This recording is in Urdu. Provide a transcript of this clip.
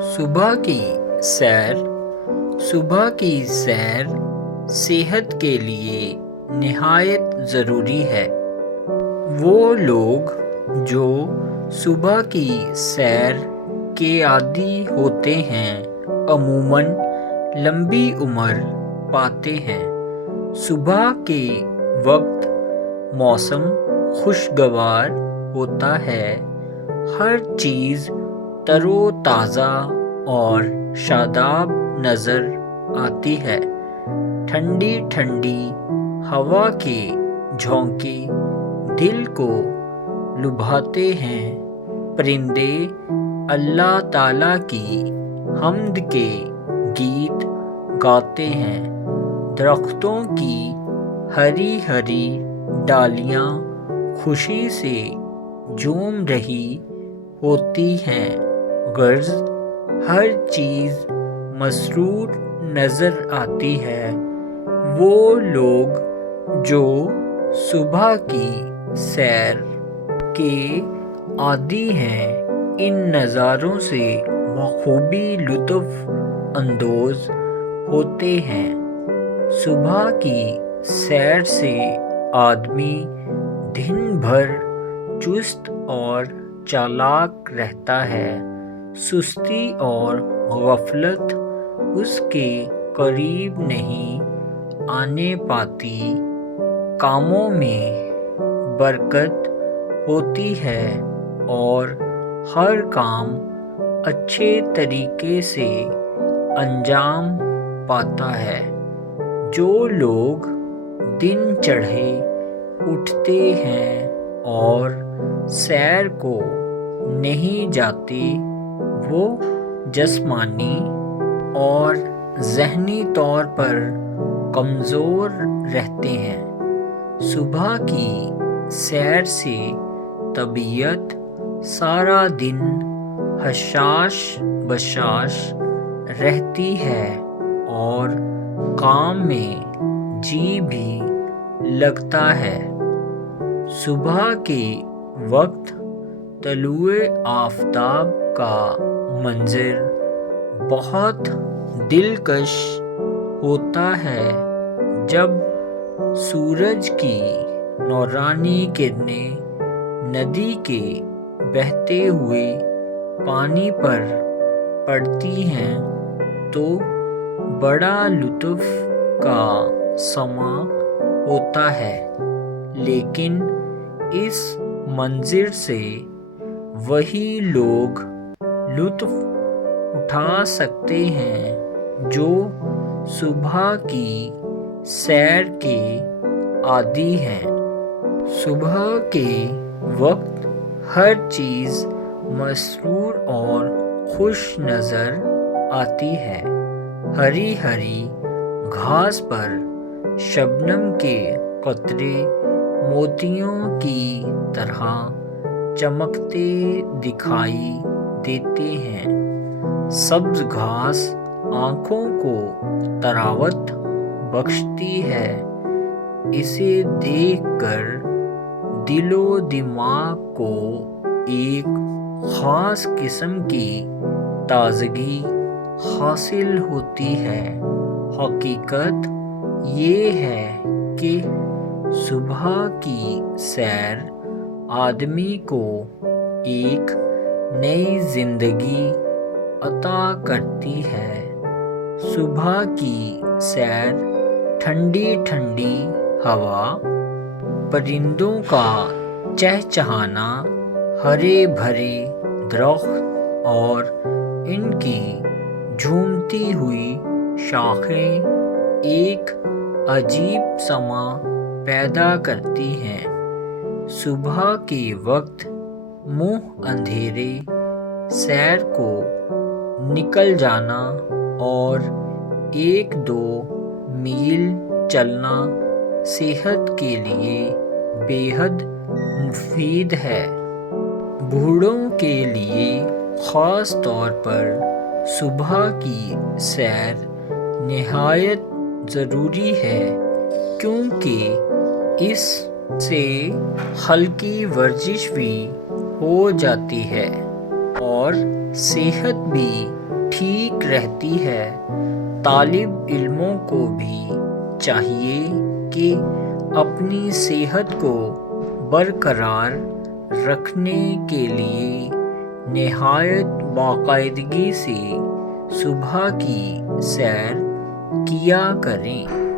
صبح کی سیر صبح کی سیر صحت کے لیے نہایت ضروری ہے۔ وہ لوگ جو صبح کی سیر کے عادی ہوتے ہیں عموماً لمبی عمر پاتے ہیں۔ صبح کے وقت موسم خوشگوار ہوتا ہے، ہر چیز تر و تازہ اور شاداب نظر آتی ہے۔ ٹھنڈی ٹھنڈی ہوا کے جھونکے دل کو لبھاتے ہیں، پرندے اللہ تعالیٰ کی حمد کے گیت گاتے ہیں، درختوں کی ہری ہری ڈالیاں خوشی سے جھوم رہی ہوتی ہیں، غرض ہر چیز مسرور نظر آتی ہے۔ وہ لوگ جو صبح کی سیر کے عادی ہیں ان نظاروں سے بخوبی لطف اندوز ہوتے ہیں۔ صبح کی سیر سے آدمی دن بھر چست اور چالاک رہتا ہے، سستی اور غفلت اس کے قریب نہیں آنے پاتی، کاموں میں برکت ہوتی ہے اور ہر کام اچھے طریقے سے انجام پاتا ہے۔ جو لوگ دن چڑھے اٹھتے ہیں اور سیر کو نہیں جاتے وہ جسمانی اور ذہنی طور پر کمزور رہتے ہیں۔ صبح کی سیر سے طبیعت سارا دن حشاش بشاش رہتی ہے اور کام میں جی بھی لگتا ہے۔ صبح کے وقت طلوع آفتاب کا منظر بہت دلکش ہوتا ہے۔ جب سورج کی نورانی کرنیں ندی کے بہتے ہوئے پانی پر پڑتی ہیں تو بڑا لطف کا سماں ہوتا ہے، لیکن اس منظر سے وہی لوگ لطف اٹھا سکتے ہیں جو صبح کی سیر کے عادی ہیں۔ صبح کے وقت ہر چیز مسرور اور خوش نظر آتی ہے، ہری ہری گھاس پر شبنم کے قطرے موتیوں کی طرح چمکتے دکھائی دیتے ہیں، سبز گھاس آنکھوں کو طراوت بخشتی ہے، اسے دیکھ کر دل و دماغ کو ایک خاص قسم کی تازگی حاصل ہوتی ہے۔ حقیقت یہ ہے کہ صبح کی سیر آدمی کو ایک نئی زندگی عطا کرتی ہے۔ صبح کی سیر، ٹھنڈی ٹھنڈی ہوا، پرندوں کا چہچہانا، ہرے بھرے درخت اور ان کی جھومتی ہوئی شاخیں ایک عجیب سماں پیدا کرتی ہیں۔ صبح کے وقت منہ اندھیرے سیر کو نکل جانا اور 1-2 میل چلنا صحت کے لیے بے حد مفید ہے۔ بوڑھوں کے لیے خاص طور پر صبح کی سیر نہایت ضروری ہے، کیونکہ اس سے ہلکی ورزش بھی ہو جاتی ہے اور صحت بھی رہتی ہے۔ طالب علموں کو بھی چاہیے کہ اپنی صحت کو برقرار رکھنے کے لیے نہایت باقاعدگی سے صبح کی سیر کیا کریں۔